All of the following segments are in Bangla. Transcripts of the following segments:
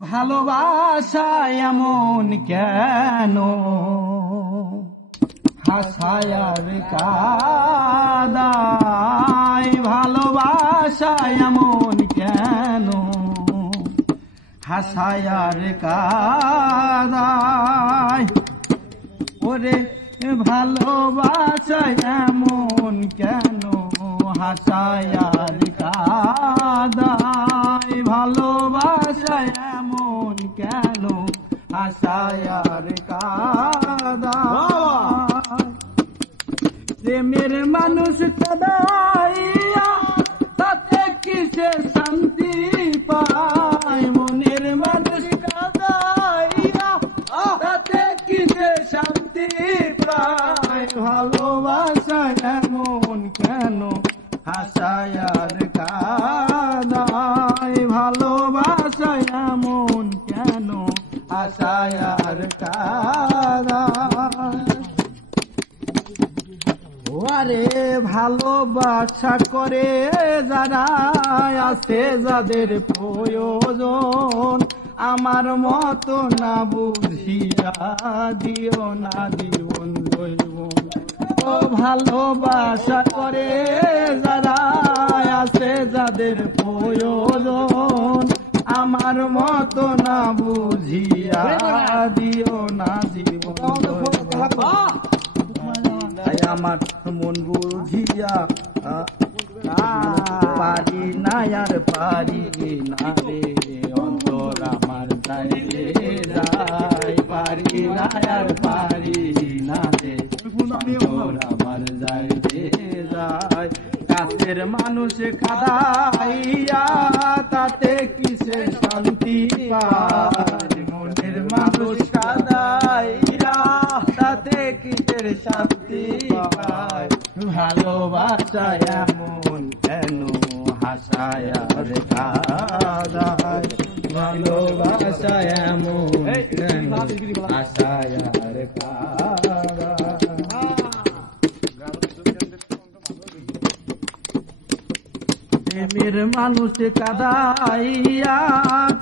ভালোবাসা এমন কেন হাসায়ার কাদায়, ভালোবাসা এমন কেন হাসায়ার কাদায়, ওরে ভালোবাসা এমন কেন হাসায়ার কাদায়, ভালোবাসা এমন কেন হাসায়ার কাদায়, প্রেমের মানুষ কাদাইয়া তাতে কিসে শান্তি পায়, মনের মানুষ কাদাইয়া তাতে কিসে শান্তি পায়, ভালোবাসা এমন কেন হাসায়ার কাদায়, ভালোবাসা এমন কেন হাসায়ার কাদায়। ওরে ভালোবাসা করে যারা আছে যাদের প্রয়োজন, আমার মতো না বুঝিয়া দিও না জীবন জৈবন। ও ভালোবাসা করে যারা আছে যাদের প্রয়োজন, আমার মতো না বুঝিয়া দিও না জীবন জৈবন। আমার মন বুঝিয়া পারি না আর পারি না রে, অন্তর আমার যাইতে যায়, পারি না আর পারি না রে, অন্তর আমার যাইতে যায়। কাছের মানুষ কাদাইয়া তাতে কিসের শান্তি পায়, মনের মানুষ কাদাইয়া তাতে কিসের শান্তি পায়, ভালোবাসা এমন কেন হাসায়ার কাদায়, ভালোবাসা এমন কেন হাসায়ার কাদায়। প্রেমের মানুষ কাদাইয়া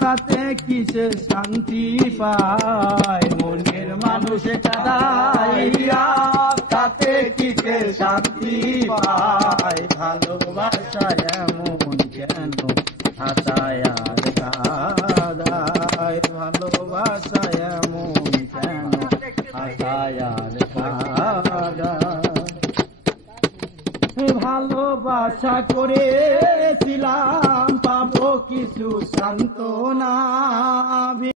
তাতে কিসে শান্তি পায়, মনের মানুষ কাদাইয়া তাতে কিসে শান্তি পায়, ভালোবাসা এমন কেন হাসায়ার কাদায়, ভালোবাসা এমন কেন হাসায়ার কাদায়। ভালোবাসা করেছিলাম পাবো কিছু সান্ত্বনা,